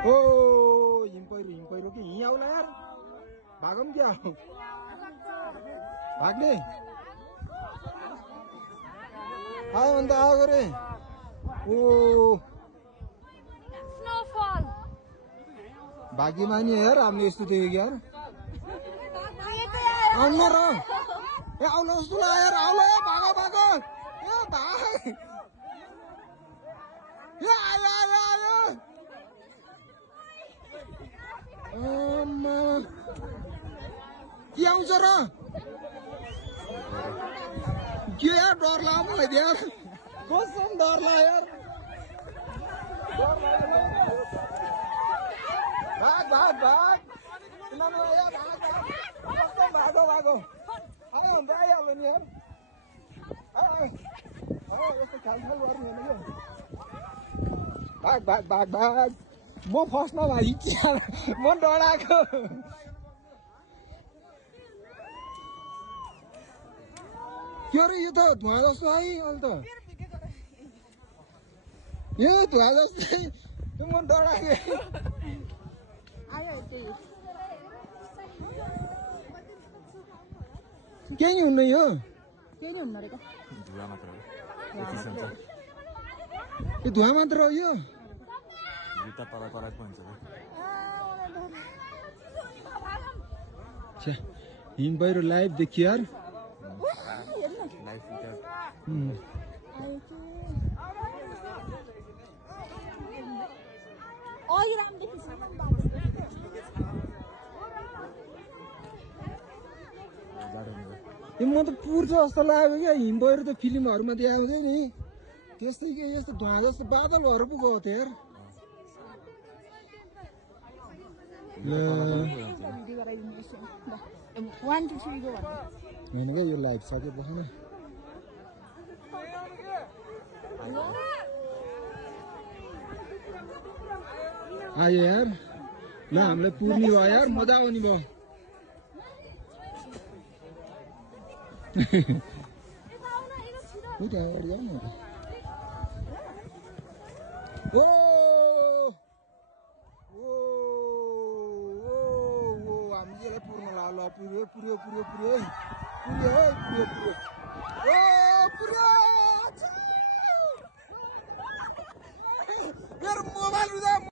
ओ हिम पहिरो कि हिँ आउला यार भागौँ क्या भाग्ने आयो अन्त आएको रे ओ स्नोफॉल भाग्यमानी यार हामीले यस्तो देखेको यार आउनु र ए आउनु जस्तो लाग्यो यार आउला भागो भागो ए भाग ए आयो आयो आयो के आउँछ र के यार डर लाग्यो मलाई यार कसम डर लाग्यो यार भाग भाग भाग भागो भागो आयो हाम्रो आइहाल्यो नि यार यस्तो खालखाल गर्नु होइन क्या भाग भाग भाग भाग म फस्न भाइ म डराएको के अरे यो त धुवा जस्तो आयो अहिले त यो धुवा जस्तै म डराएको केही नि हुन्न यो केही नि हुन्न रे धुवा मात्र हो यो धुवा मात्र हो यो जुत्ता तल कराएको भन्छ हिम पहिरो लाइभ देखियो यार म त पुर्छ जस्तो लाग्यो क्या हिम पहिरो त फिल्महरूमा देखाएको थियो नि त्यस्तै के यस्तो धुवा जस्तो बादलहरू पो गएको थियो यार होइन क्या यो लाइभ सक्यो बस्न आयो यार ल हामीलाई पुर्ने भयो यार मजा आउने भयो उता अगाडि जाऊ न ओ हामी यसलाई पुर्न लाग्यो पुर्यो पुर्यो पुर्यो पुर्यो पुर्यो पुर्यो पुर्यो ओ पुर्यो मेरो मोबाइल